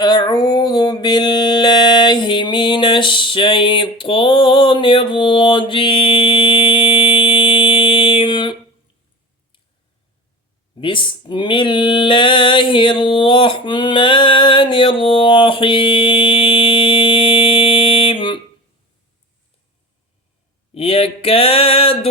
أعوذ بالله من الشيطان الرجيم. بسم الله الرحمن الرحيم. يكاد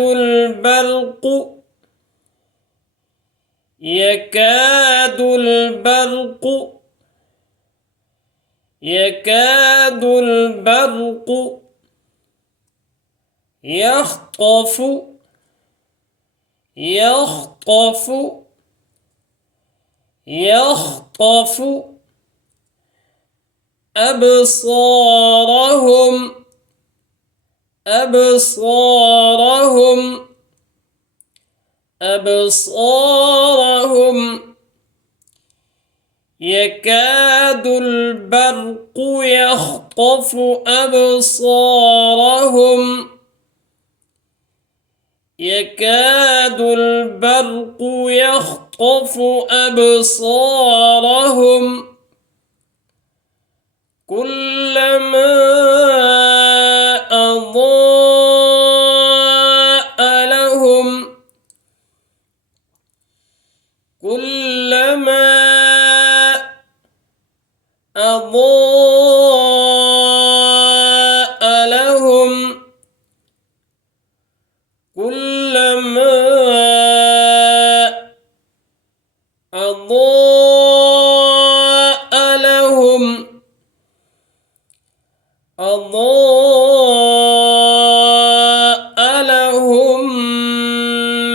البرق يخطف أبصارهم. يكاد البرق يخطف أبصارهم. كلما أضاء لهم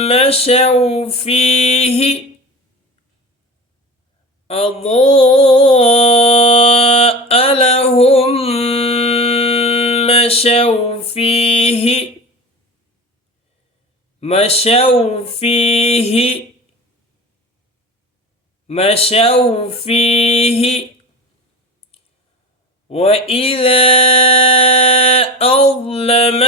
مشوا فيه. وإذا أظلم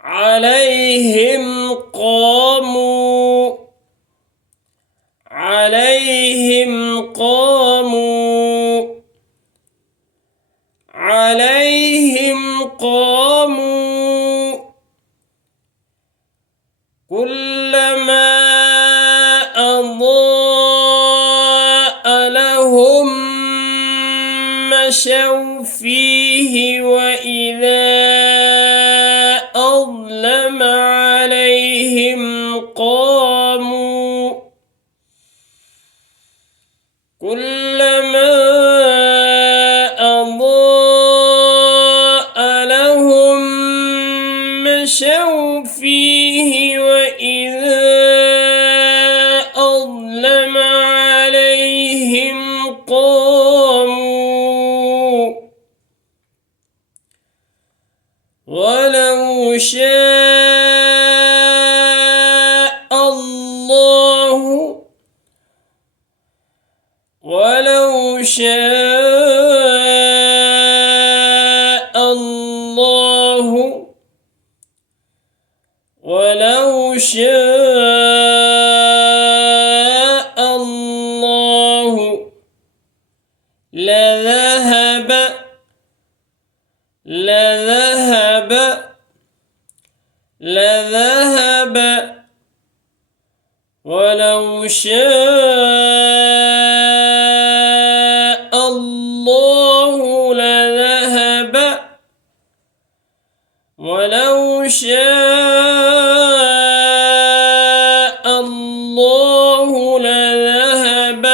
عليهم قاموا. كلما أضاء لهم مشوا فيه. وإذا أظلم عليهم قاموا. كلما أضاء لهم مشوا فيه. وإذا أظلم عليهم قاموا. ولو شاء الله لذهب. ولو شاء الله لذهب. ولو شاء الله لذهب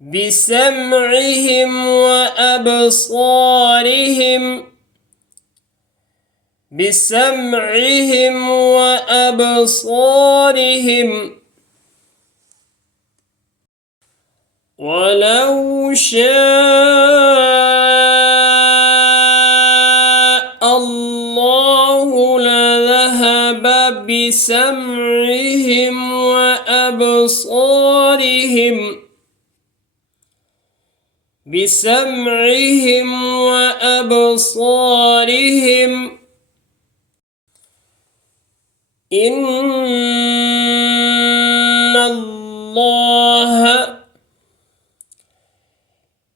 بسمعهم وأبصارهم بسمعهم وأبصارهم ولو شاء الله لذهب بسمعهم وأبصارهم إن الله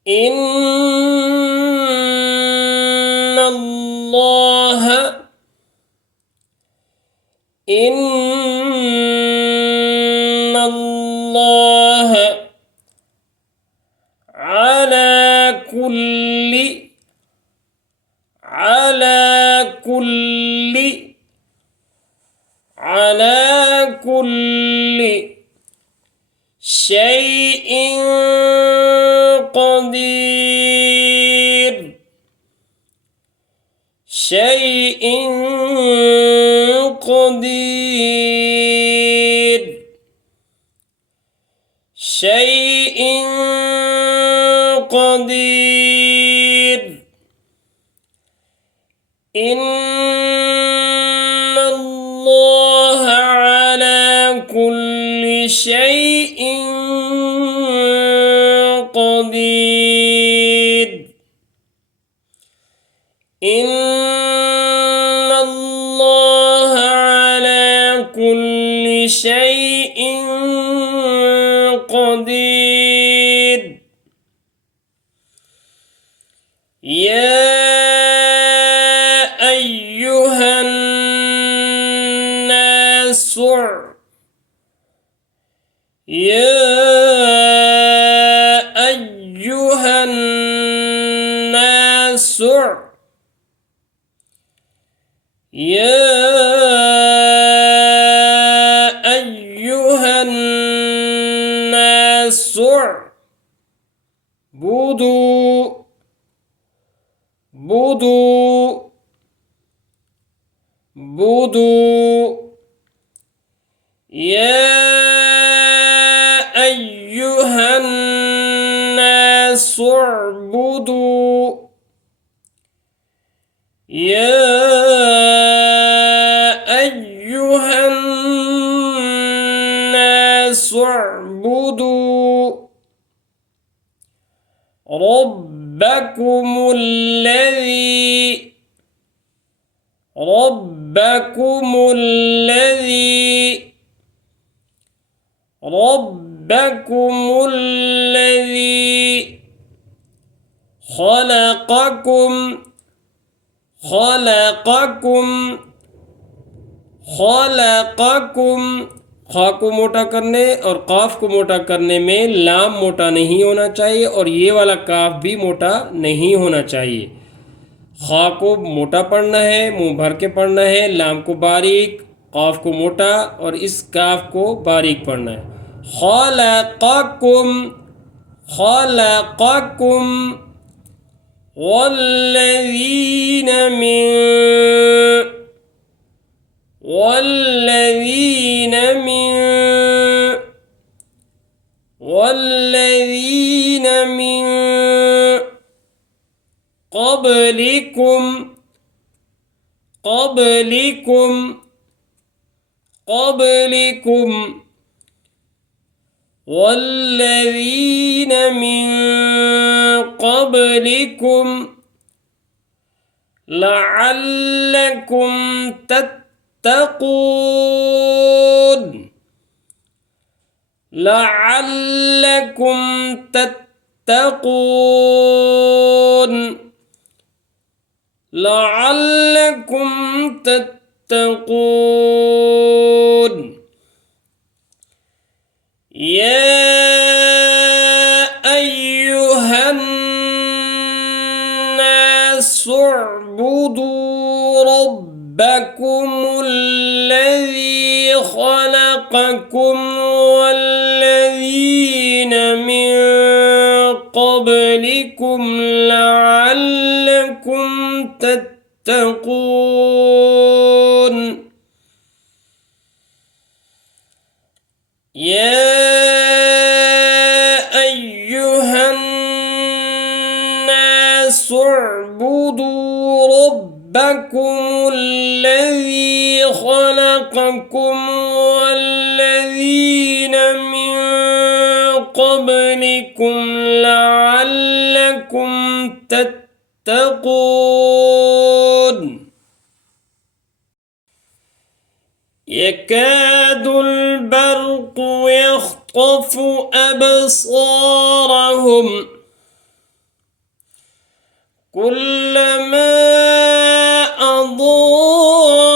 إن الله إن الله على كل شيء قدير إن الله على كل شيء قدير إن الله على كل شيء قدير يا أيها الناس اعبدوا يا أيها الناس اعبدوا يا أيها الناس اعبدوا ربكم الذي खलक़कुम खा को मोटा करने और काफ को मोटा करने में लाम मोटा नहीं होना चाहिए और ये वाला काफ भी मोटा नहीं होना चाहिए। खा को मोटा पढ़ना है, मुंह भर के पढ़ना है, लाम को बारीक, काफ को मोटा और इस काफ को बारीक पढ़ना है। खलक़कुम वल्लज़ीन من قبلكم والذين من قبلكم لعلكم تتقون يا أيها الناس اعبدوا ربكم الذي خلقكم والذين من قبلكم لعلكم تتقون يا أيها الناس اعبدوا ربكم الذي خلقكم والذين من قبلكم لعلكم تتقون يكاد البرق يخطف أبصارهم كلما أضاء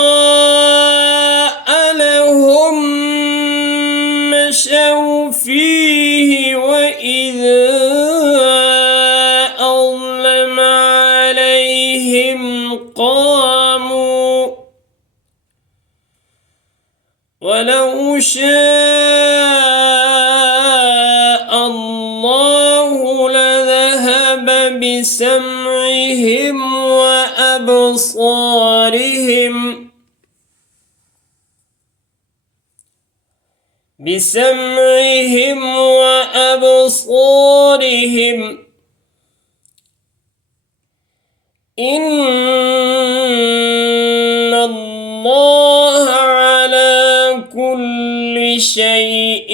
لهم مشوا فيه وإذا أظلم عليهم قاموا ولو شاء الله لذهب بسمعهم وأبصارهم إن الله على كل شيء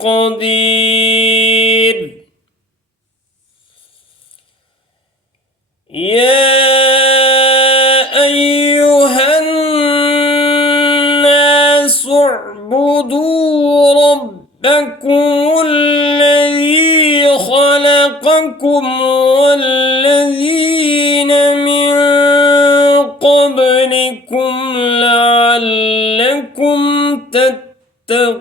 قدير يا أيها الناس اعبدوا ربكم الذي خلقكم والذين من قبلكم لعلكم تتقون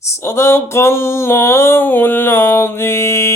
صدق الله العظيم.